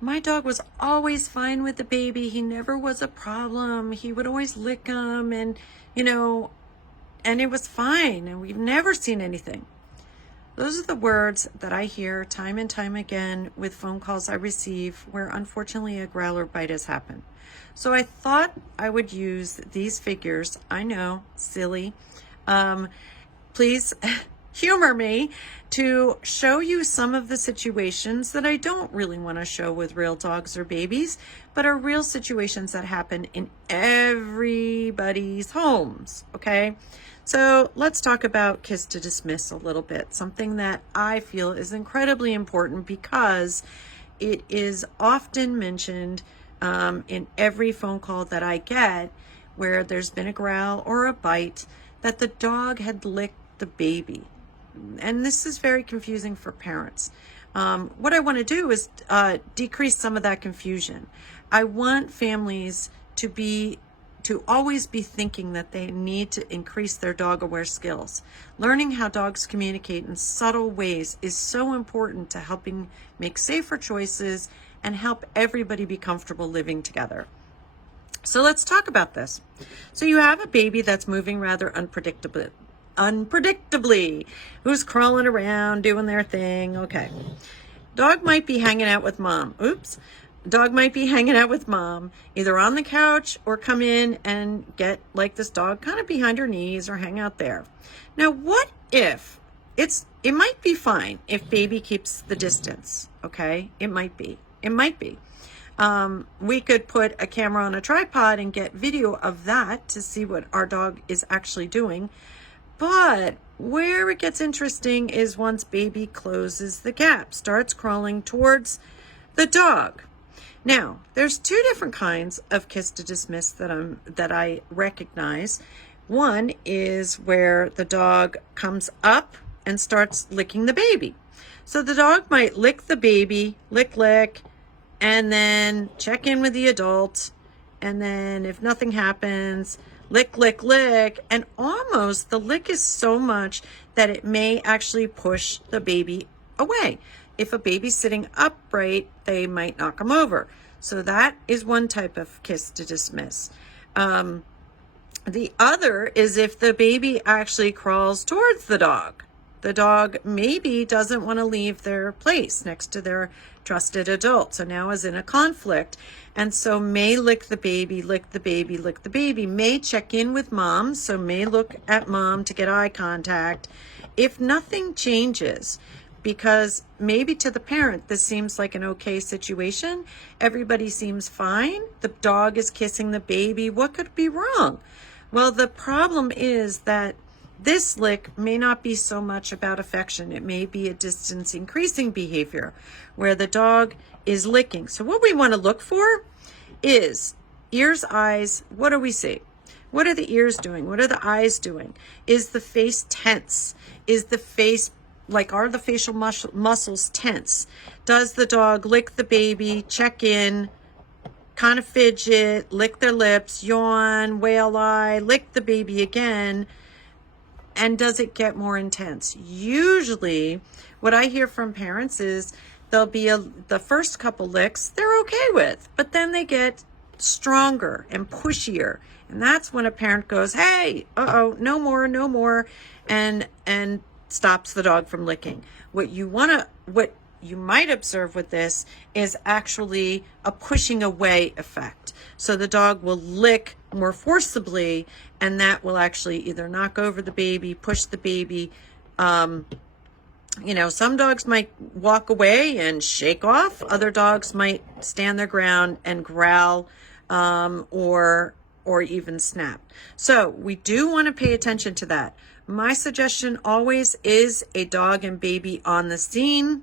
My dog was always fine with the baby. He never was a problem. He would always lick him and, you know, and it was fine. And we've never seen anything. Those are the words that I hear time and time again with phone calls I receive where unfortunately a growler bite has happened. So I thought I would use these figures. I know, silly. Please humor me to show you some of the situations that I don't really want to show with real dogs or babies, but are real situations that happen in everybody's homes, okay? So let's talk about Kiss to Dismiss a little bit, something that I feel is incredibly important because it is often mentioned in every phone call that I get where there's been a growl or a bite that the dog had licked the baby. And this is very confusing for parents. What I want to do is decrease some of that confusion. I want families to always be thinking that they need to increase their dog aware skills. Learning how dogs communicate in subtle ways is so important to helping make safer choices and help everybody be comfortable living together. So let's talk about this. So you have a baby that's moving rather unpredictably, who's crawling around doing their thing. Okay. Dog might be hanging out with mom. Oops. Dog might be hanging out with mom, either on the couch or come in and get like this dog kind of behind her knees or hang out there. Now, what if it might be fine if baby keeps the distance, okay? It might be. We could put a camera on a tripod and get video of that to see what our dog is actually doing. But where it gets interesting is once baby closes the gap, starts crawling towards the dog. Now, there's two different kinds of Kiss to Dismiss that I recognize. One is where the dog comes up and starts licking the baby. So the dog might lick the baby, lick, and then check in with the adult. And then if nothing happens, lick, and almost the lick is so much that it may actually push the baby away. If a baby's sitting upright, they might knock them over. So that is one type of Kiss to Dismiss. The other is if the baby actually crawls towards the dog. The dog maybe doesn't want to leave their place next to their trusted adult. So now is in a conflict. And so may lick the baby, may check in with mom. So may look at mom to get eye contact. If nothing changes, because maybe to the parent, this seems like an okay situation. Everybody seems fine. The dog is kissing the baby. What could be wrong? Well, the problem is that this lick may not be so much about affection. It may be a distance increasing behavior where the dog is licking. So what we want to look for is ears, eyes. What do we see? What are the ears doing? What are the eyes doing? Is the face tense? Is the face are the facial muscles tense? Does the dog lick the baby, check in, kind of fidget, lick their lips, yawn, whale eye, lick the baby again? And does it get more intense? Usually what I hear from parents is there'll be the first couple licks they're okay with, but then they get stronger and pushier. And that's when a parent goes, hey, no more, and stops the dog from licking. What you might observe with this is actually a pushing away effect. So the dog will lick more forcibly, and that will actually either knock over the baby, push the baby. Some dogs might walk away and shake off. Other dogs might stand their ground and growl, or even snap. So we do want to pay attention to that. My suggestion always is a dog and baby on the scene.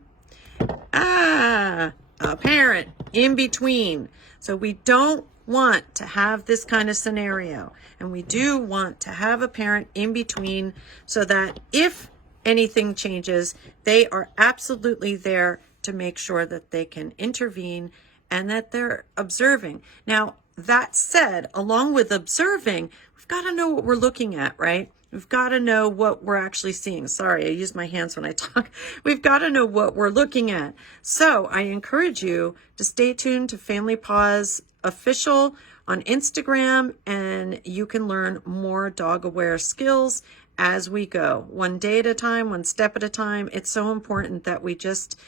A parent in between. So we don't want to have this kind of scenario. And we do want to have a parent in between so that if anything changes, they are absolutely there to make sure that they can intervene and that they're observing. Now, that said, along with observing, we've got to know what we're looking at, right? We've got to know what we're actually seeing. Sorry, I use my hands when I talk. We've got to know what we're looking at. So I encourage you to stay tuned to Family Paws Official on Instagram, and you can learn more dog aware skills as we go. One day at a time, one step at a time. It's so important that we just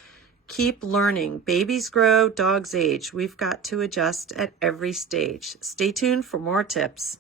keep learning. Babies grow, dogs age. We've got to adjust at every stage. Stay tuned for more tips.